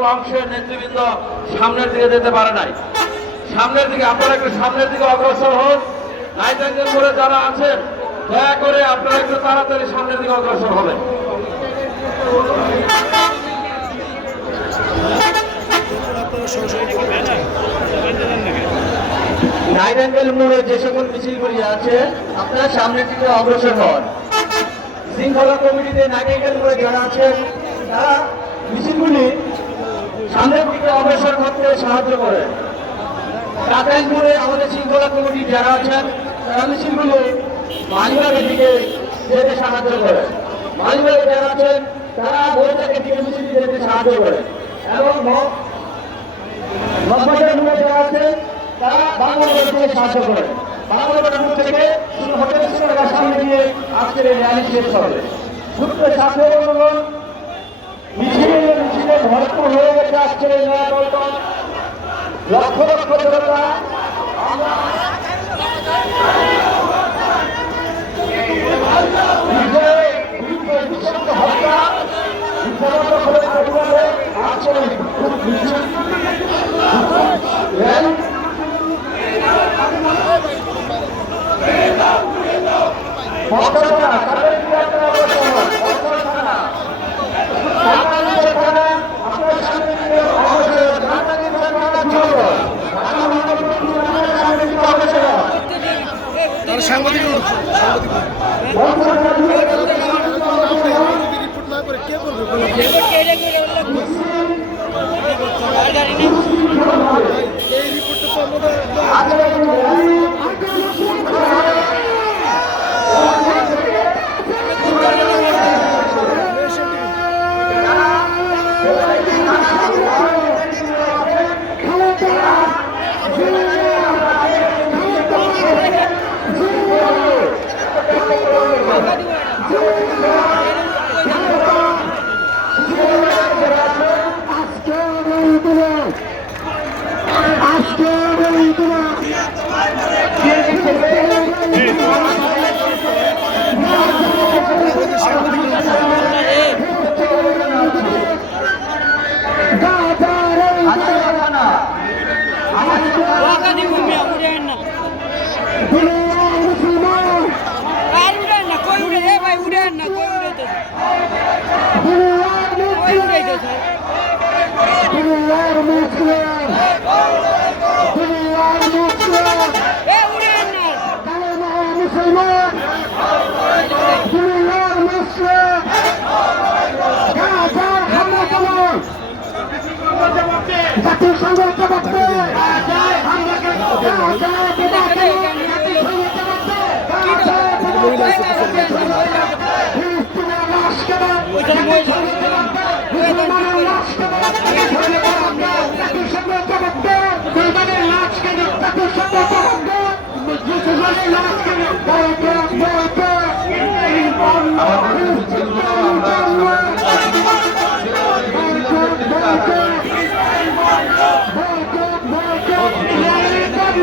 সকল অংশের নেতৃবৃন্দ সামনের দিকে যেতে পারে নাই। সামনের দিকে, আপনারা একটু সামনের দিকে অগ্রসর হন। নাইট অ্যাঙ্গেল করে যারা আছেন, দয়া করে আপনারা একটু তাড়াতাড়ি সামনের দিকে অগ্রসর হবেন। নাইট অ্যাঙ্গেল মোড়ে যে সকল মিছিলগুলি আছে, আপনারা সামনের দিকে অগ্রসর হন। শৃঙ্খলা কমিটিতে নাইট অ্যাঙ্গেল মোড়ে যারা আছেন, তারা মিছিলগুলি সামনের দিকে অগ্রসর করতে সাহায্য করে। মোড়ে আমাদের শৃঙ্খলা কমিটি যারা আছেন, তারা মিছিলগুলি মালিবাগের দিকে যেতে সাহায্য করে। মালিবাগে যারা আছেন, তারা বইটাকের দিকে মিছিল যেতে সাহায্য করে। এবং ম- মগবাজারের যারা আছে তারা বাংলাদেশ থেকে সাহায্য করে। বাংলাদেশের মোড় থেকে হোটেল সামনে গিয়ে আজকের এই র্যালি শেষ হবে। সাথে মিছিলে মিছিলে ভরপুর হয়ে গেছে আজকের এই নয়া পল্টন লক্ষ লক্ষ জনতা আমরা রিপোর্ট জাতীয় সংঘর্ষ করতে ওইখানে